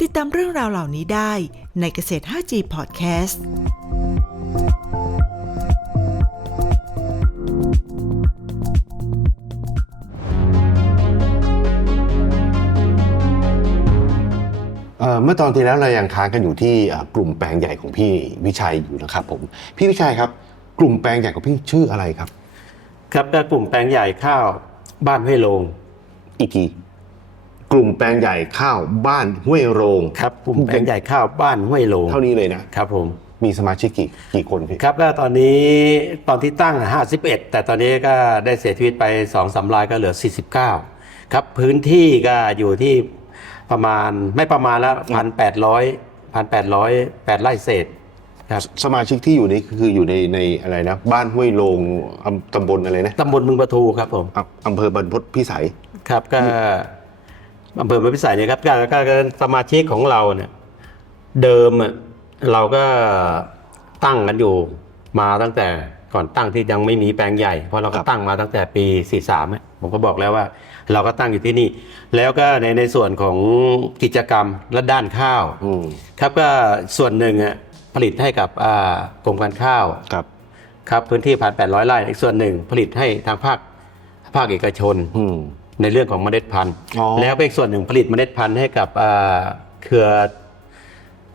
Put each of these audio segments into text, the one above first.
ติดตามเรื่องราวเหล่านี้ได้ในเกษตร 5G Podcast เอ่อเมื่อตอนที่แล้วเรายังค้างกันอยู่ที่เอ่อกลุ่มแปลงใหญ่ของพี่วิชัยอยู่นะครับผมพี่วิชัยครับ กลุ่มแปลงใหญ่ของพี่ชื่ออะไรครับ ครับก็กลุ่มแปลงใหญ่ข้าวบ้านห้วยโลงอีกที กลุ่มแปลงใหญ่ข้าวบ้านห้วยโรงครับกลุ่มแปลงใหญ่ข้าวบ้านห้วยโลงเท่านี้เลยนะครับผมมีสมาชิกกี่กี่คนพี่ครับก็ตอนนี้ตอนที่ตั้งอะ51 แต่ตอนนี้ก็ได้เสียชีวิตไป2องสามรายก็เหลือ 49 ครับพื้นที่ก็อยู่ที่ประมาณไม่ประมาณแล้วพันแปดร้อยพันแปดร้อยแปดไร่เศษครับสมาชิกที่อยู่นี่คืออยู่ในในอะไรนะ บ้านห้วยโรงอำตำบลอะไรนะตำบลบึงประทูครับผมอำอำเภอบรรพตพิสัยครับก็ อำเภอพระพิสัยเนี่ยครับก็ก็ก็สมาชิกของเราเนี่ยเดิมอะเราก็ตั้งกันอยู่มาตั้งแต่ก่อนตั้งที่ยังไม่มีแปลงใหญ่เพราะเราครัก็บตั้งมาตั้งแต่ปี 43อะผมก็บอกแล้วว่า เราก็ตั้งอยู่ที่นี่ แล้วก็ในในส่วนของกิจกรรมและด้านข้าวอืมครับก็ส่วนหนึ่งอะผลิตให้กับอ่ากรมการข้าวครับครับพื้นที่พันแปดร้อยไร่อีกส่วนหนึ่งผลิตให้ทางภาคภาคเอกชนอืม ในเรื่องของเมล็ดพันธุ์ อ๋อ แล้วก็อีกส่วนหนึ่งผลิตเมล็ดพันธุ์ให้กับอ่าเครือ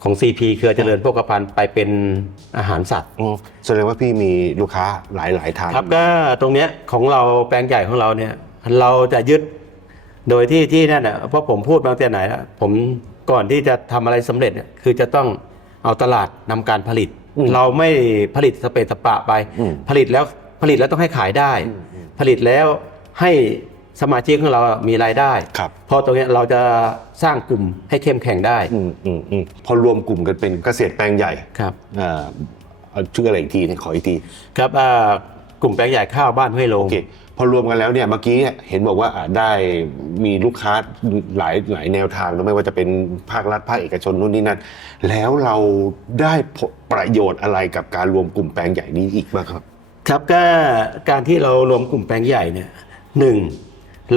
ของ CP เครือเจริญโภคภัณฑ์ไปเป็นอาหารสัตว์อืมแสดงว่าพี่มีลูกค้าหลายหลายทาง ครับก็ตรงเนี้ยของเราแปลงใหญ่ของเราเนี่ยเราจะยึดโดยที่ที่นั่นน่ะเพราะผมพูดมาตั้งแต่ไหนแล้วผมก่อนที่จะทำอะไรสำเร็จเนี่ยคือจะต้องเอาตลาดนำการผลิตเราไม่ผลิตสเปซสปะไป อืมผลิตแล้วผลิตแล้วต้องให้ขายได้ ผลิตแล้วให้ สมาชิกของเรามีรายได้ ครับ เพราะตรงเนี้ยเราจะสร้างกลุ่มให้เข้มแข็งได้อืมอืมอืมพอรวมกลุ่มกันเป็นเกษตรแปลงใหญ่ครับ อ่าเอาชื่ออะไรอีกทีเนี่ยขออีกทีครับอ่ากลุ่มแปลงใหญ่ข้าวบ้านห้วยโลง โอเคพอรวมกันแล้วเนี่ยเมื่อกี้เห็นบอกว่าอ่าได้มีลูกค้าหลายหลายแนวทางนะไม่ว่าจะเป็นภาครัฐภาคเอกชนนู่นนี่นั่นแล้วเราได้ผลประโยชน์อะไรกับการรวมกลุ่มแปลงใหญ่นี้อีกบ้างครับ ครับก็การที่เรารวมกลุ่มแปลงใหญ่เนี่ยหนึ่ง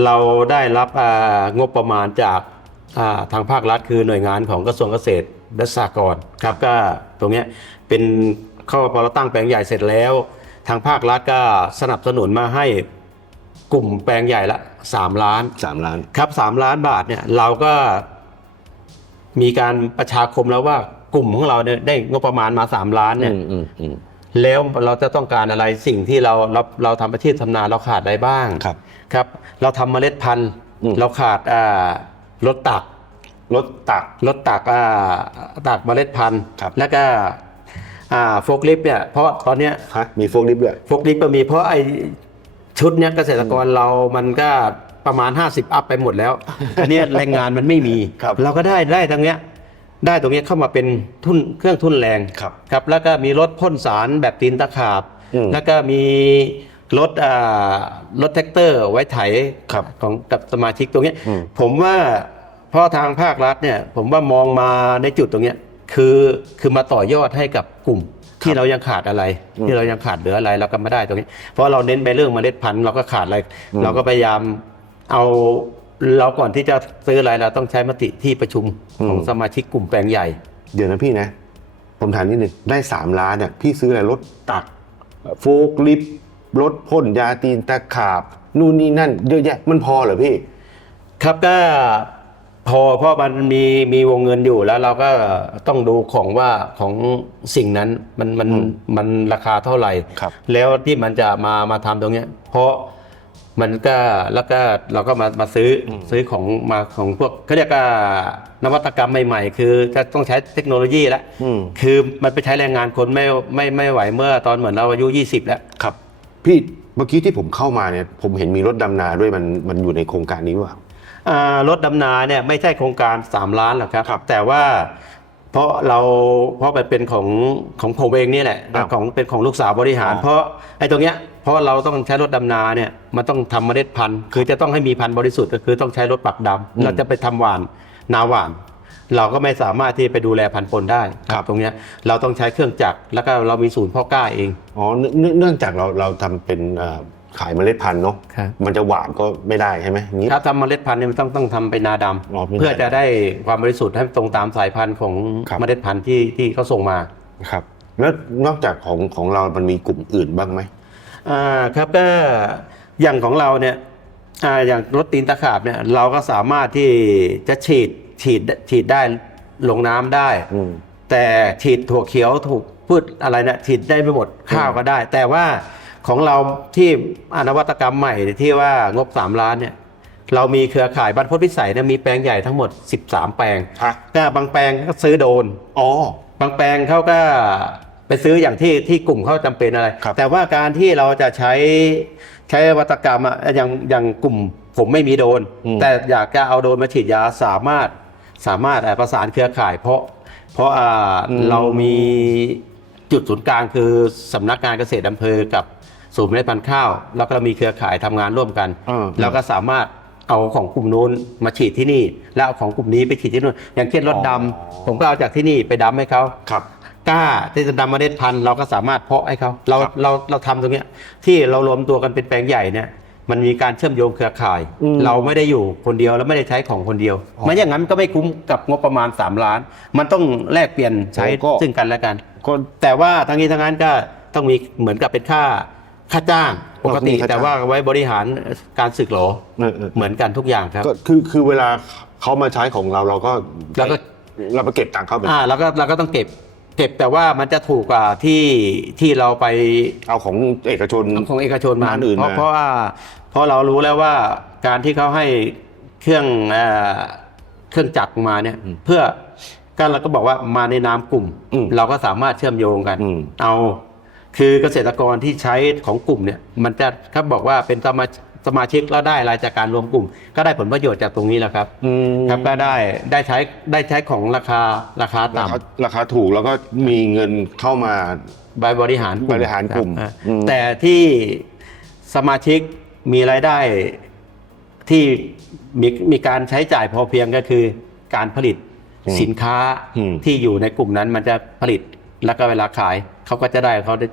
เราได้รับอ่างบประมาณจากอ่าทางภาครัฐคือหน่วยงานของกระทรวงเกษตรและสหกรณ์ครับก็ตรงเนี้ยเป็นเข้าพอเราตั้งแปลงใหญ่เสร็จแล้ว ทางภาครัฐก็สนับสนุนมาให้กลุ่มแปลงใหญ่ละ3ล้าน3ล้านครับสามล้านบาทเนี่ยเราก็มีการประชาคมแล้วว่ากลุ่มของเราเนี่ยได้งบประมาณมา3ล้านเนี่ยอืมอืมอืม แล้วเราจะต้องการอะไรสิ่งที่เราเราเราทำอาชีพทำนาเราขาดอะไรบ้างครับ ครับ เราทำเมล็ดพันธุ์อืม เราขาดอ่ารถตัก รถตัก รถตักอ่าตักเมล็ดพันธุ์ ครับ แล้วก็อ่าโฟกลิฟต์เนี่ยเพราะตอนเนี้ยฮะมีโฟล์ลิฟต์ด้วย โฟกลิฟต์ก็มีเพราะไอ้ชุดเนี้ยเกษตรกรเรามันก็ประมาณ 50 อัพไปหมดแล้วอันเนี้ยแรงงานมันไม่มี ครับ เราก็ได้ได้ตรงเนี้ย ได้ตรงเนี้ยเข้ามาเป็นทุนเครื่องทุนแรงครับครับแล้วก็มีรถพ่นสารแบบตีนตะขาบอืมแล้วก็มีรถอ่ารถแท็กเตอร์ไว้ไถครับของกับสมาชิกตรงเนี้ยอืมผมว่าเพราะทางภาครัฐเนี่ยผมว่ามองมาในจุดตรงเนี้ยคือคือมาต่อยอดให้กับกลุ่มที่เรายังขาดอะไร ที่เรายังขาดเหลืออะไรเราก็ไม่ได้ตรงนี้ เพราะเราเน้นไปเรื่องเมล็ดพันธุ์เราก็ขาดอะไร เราก็พยายามเอา เราก่อนที่จะซื้ออะไรเราต้องใช้มติที่ประชุมของสมาชิกกลุ่มแปลงใหญ่ เดี๋ยวนะพี่นะ ผมถามนิดหนึ่งได้3ล้านเนี่ยพี่ซื้ออะไรรถตักโฟล์ลิฟต์รถพ่นยาตีนตะขาบ นู่นนี่นั่น เยอะแยะมันพอเหรอพี่ ครับก็พอเพราะมันมีมีวงเงินอยู่แล้วเราก็ต้องดูของว่าของสิ่งนั้นมันมันอืมมันราคาเท่าไหร่ครับแล้วที่มันจะมามาทำตรงเนี้ย เพราะ มันก็แล้วก็เราก็มามาซื้ออซื้อของมาของพวกเขาเรียกว่านวัตกรรมใหม่ๆ คือจะต้องใช้เทคโนโลยีแล้วอืมคือมันไปใช้แรงงานคนไม่ไม่ไม่ไหวเมื่อตอนเหมือนเราอายุ 20 แล้วครับ พี่เมื่อกี้ที่ผมเข้ามาเนี่ยผมเห็นมีรถดำนาด้วยมันมันอยู่ในโครงการนี้ว่ะอ่ารถดำนาเนี่ยไม่ใช่โครงการ 3 ล้านหรอกครับครับแต่ว่า เพราะเราเพราะมันเป็นของของผมเองนี่แหละครับของเป็นของลูกสาวบริหาร อ๋อ เพราะไอ้ตรงเนี้ยเพราะเราต้องใช้รถดำนาเนี่ยมันต้องทำเมล็ดพันธุ์ คือจะต้องให้มีพันธุ์บริสุทธิ์ก็คือต้องใช้รถปักดำเราจะไปทำหวานนาหวาน เราก็ไม่สามารถที่ไปดูแลพันธุ์ปนได้ครับ ตรงเนี้ยเราต้องใช้เครื่องจักรแล้วก็เรามีศูนย์เพาะกล้าเอง อ๋อเนื่องเนื่องเนื่องจากเราเราทำเป็นเอ่อ ขายเมล็ดพันธุ์เนาะครับมันจะหวานก็ไม่ได้ใช่ไหมอย่างนี้ ถ้าทำเมล็ดพันธุ์เนี่ยมันต้องต้องทำเป็นนาดอ๋อเป็นำเพื่อจะได้ความบริสุทธิ์ให้ตรงตามสายพันธุ์ของครับ เมล็ดพันธุ์ที่ที่เขาส่งมาครับ แล้วนอกจากของของเรา มันมีกลุ่มอื่นบ้างไหม อ่าครับก็อย่างของเราเนี่ยอ่าอย่างรถตีนตะขาบเนี่ยเราก็สามารถที่จะฉีดฉีดฉีดได้ลงน้ำได้ อืม แต่ฉีดถั่วเขียวถูกพืชอะไรนะฉีดได้ไม่หมดข้าวก็ได้ แต่ว่า ของเราที่อนวัตกรรมใหม่ที่ว่างบ 3 ล้านเนี่ยเรามีเครือข่ายบรรพตพิสัยเนี่ยมีแปลงใหญ่ทั้งหมด 13 แปลงฮะก็บางแปลงก็ซื้อโดน อ๋อ บางแปลงเขาก็ไปซื้ออย่างที่ที่กลุ่มเขาจำเป็นอะไร ครับ แต่ว่าการที่เราจะใช้ใช้นวัตกรรมอะอย่างอย่างกลุ่มผมไม่มีโดรนแต่อยากจะเอาโดรนมาฉีดยาสามารถสามารถอะประสานเครือข่าย เพราะเพราะอ่าเรามี จุดศูนย์กลางคือสำนักงานเกษตรอำเภอกับศูนย์เมล็ดพันธุ์ข้าว แล้วก็เรามีเครือข่ายทำงานร่วมกัน อ่าเราก็สามารถเอาของกลุ่มนู้นมาฉีดที่นี่ แล้วเอาของกลุ่มนี้ไปฉีดที่นู่น อย่างเช่นรถดำผมก็เอาจากที่นี่ไปดำให้เขา ครับ กล้าที่จะนำเมล็ดพันธุ์เราก็สามารถเพาะให้เขาเราครับ เราเราทำตรงเนี้ยที่เรารวมตัวกันเป็นแปลงใหญ่เนี่ย มันมีการเชื่อมโยงเครือข่าย อืม เราไม่ได้อยู่คนเดียวแล้วไม่ได้ใช้ของคนเดียวไม่อย่างนั้นก็ไม่คุ้มกับงบประมาณ 3 ล้าน มันต้องแลกเปลี่ยนใช้โอ้ก็ ซึ่งกันและกัน ก็ แต่ว่าทั้งนี้ทั้งนั้นก็ต้องมีเหมือนกับเป็นค่าค่าจ้างปกติมีค่าจ้าง แต่ว่าไว้บริหารการสึกหรอเออเออเหมือนกันทุกอย่างครับ ก็คือคือเวลาเขามาใช้ของเราเราก็แล้วก็ เราไปเก็บตังค์เขาไป อ่าแล้วก็เราก็ต้องเก็บ เก็บแต่ว่ามันจะถูกกว่าที่ที่เราไปเอาของเอกชน ของเอกชนมาร้านอื่นเพราะมา เพราะว่าเพราะเรารู้แล้วว่าการที่เขาให้เครื่องเอ่อเครื่องจักรมาเนี่ยเพื่อก็เราก็บอกว่ามาในนามกลุ่ม อืมเราก็สามารถเชื่อมโยงกัน อืม เอาคือเกษตรกรที่ใช้ของกลุ่มเนี่ย มันจะเขาบอกว่าเป็นสมา สมาชิกแล้วได้รายจากการรวมกลุ่ม ก็ได้ผลประโยชน์จากตรงนี้แหละครับอืมครับก็ได้ได้ใช้ได้ใช้ของราคาราคาราต่ำคาราคาถูกแล้วก็มีเงินเข้ามา ใบบริหารบริหารกลุ่มครับอืม แต่ที่สมาชิกมีรายได้ที่มีมีการใช้จ่ายพอเพียงก็คือ การผลิตสินค้าอืม ที่อยู่ในกลุ่มนั้นมันจะผลิตแล้วก็เวลาขายเขาก็จะได้เขาได้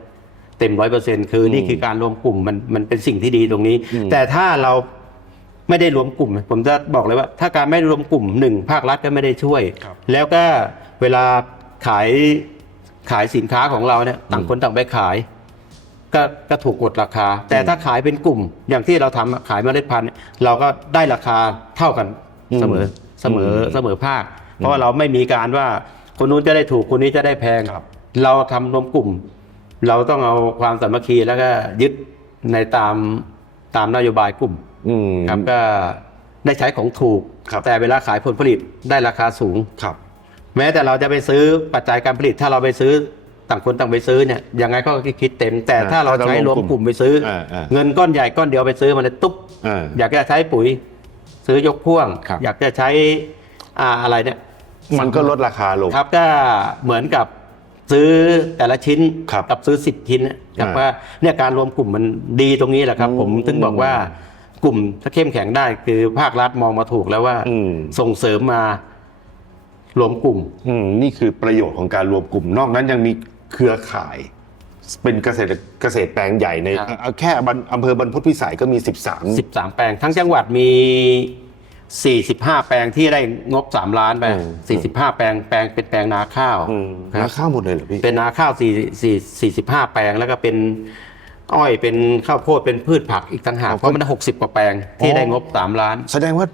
เต็มร้อยเปอร์เซ็นต์คือนี่คือการรวมกลุ่มมันมันเป็นสิ่งที่ดีตรงนี้ แต่ถ้าเราไม่ได้รวมกลุ่ม ผมจะบอกเลยว่า ถ้าการไม่รวมกลุ่มหนึ่งภาครัฐก็ไม่ได้ช่วยครับแล้วก็เวลาขายขายสินค้าของเราเนี่ยต่างคนต่างไปขายก็ก็ถูกกดราคา แต่ถ้าขายเป็นกลุ่ม อย่างที่เราทำขายเมล็ดพันธุ์เนี่ยเราก็ได้ราคาเท่ากันเสมอเสมอเสมอภาค เพราะว่าเราไม่มีการว่าคนนู้นจะได้ถูกคนนี้จะได้แพงครับเราทำรวมกลุ่ม เราต้องเอาความสามัคคีแล้วก็ยึดในตามตามนโยบายกลุ่มอืม ครับก็ได้ใช้ของถูก ครับ แต่เวลาขายผลผลิตได้ราคาสูง ครับ แม้แต่เราจะไปซื้อปัจจัยการผลิต ถ้าเราไปซื้อต่างคนต่างไปซื้อเนี่ยยังไงก็คิดเต็ม แต่อ่าถ้าเราถ้าเราใช้รวมรวมกลุ่มกลุ่มไปซื้ออาอ่า เงินก้อนใหญ่ก้อนเดียวไปซื้อมันเลยตุ๊บอ่าอยากจะใช้ปุ๋ย ซื้อยกพ่วง ครับ อยากจะใช้อ่าอะไรเนี่ยมันก็ลดราคาลง ครับก็เหมือนกับ ซื้อแต่ละชิ้นครับกับซื้อสิบชิ้นเนี่ยครับอ่าว่าเนี่ยการรวมกลุ่มมันดีตรงนี้แหละครับอืมผมถึงบอกว่ากลุ่มถ้าเข้มแข็งได้ คือภาครัฐมองมาถูกแล้วว่าอืมส่งเสริมมารวมกลุ่มอืมนี่คือประโยชน์ของการรวมกลุ่ม นอกนั้นยังมีเครือข่าย เป็นเกษตรเกษตรแปลงใหญ่ในครับเอาแค่บรรอำเภอบรรพตพิสัยก็มี 13 13 แปลงทั้งจังหวัดมี 45 แปลงที่ได้งบ 3 ล้านไปอืม 45 แปลงแปลงเป็นแปลงนาข้าว อืมครันาบข้าวหมดเลยเหรอพี่ เป็นนาข้าว4 4 45 แปลงแล้วก็เป็น อ้อยเป็นข้าวโพดเป็นพืชผักอีกต่างหากอ๋อเพราะมันได้60กว่าแปลงที่ได้งบ3ล้าน แสดงว่า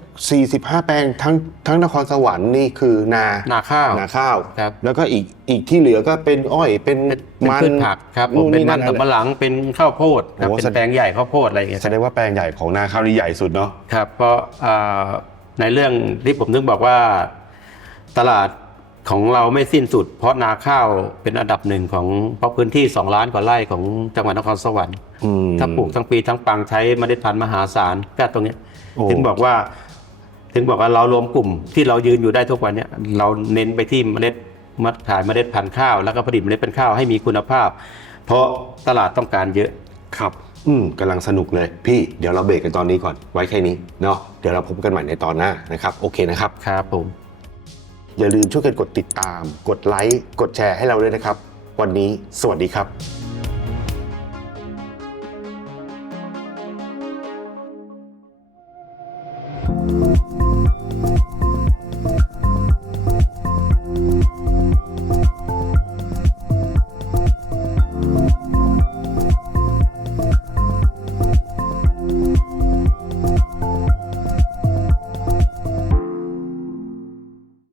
45 แปลงทั้งทั้งนครสวรรค์นี่คือนานาข้าวนาข้าวครับแล้วก็อีกอีกที่เหลือก็เป็นอ้อยเป็นเป็นเป็นมันพืชผักครับผมเป็นมันอะไรสำปะหลังเป็นข้าวโพดครับโอ้เป็นแสดงแปลงใหญ่ข้าวโพดอะไรอย่างเงี้ยแสดงว่าแปลงใหญ่ของนาข้าวนี่ใหญ่สุดเนาะครับเพราะอ่าในเรื่องที่ผมถึงบอกว่าตลาด ของเราไม่สิ้นสุด เพราะนาข้าวเป็นอันดับหนึ่งของเพราะพื้นที่ 2 ล้านกว่าไร่ของจังหวัดนครสวรรค์อืมถ้าปลูกทั้งปีทั้งปังใช้เมล็ดพันธุ์มหาศาลก็ตรงเนี้ยโอ้ถึงบอกว่า ถึงบอกว่าเรารวมกลุ่มที่เรายืนอยู่ได้ทุกวันเนี้ยเราเน้นไปที่เมล็ดมัดขายเมล็ดพันธุ์ข้าว แล้วก็ผลิตเมล็ดพันธุ์ข้าวให้มีคุณภาพ เพราะตลาดต้องการเยอะครับอืมกำลังสนุกเลย พี่เดี๋ยวเราเบรกกันตอนนี้ก่อนไว้แค่นี้เนาะเดี๋ยวเราพบกันใหม่ในตอนหน้านะครับ โอเคนะครับครับผม อย่าลืมช่วยกันกดติดตาม กดไลค์กดแชร์ให้เราด้วยนะครับ วันนี้สวัสดีครับ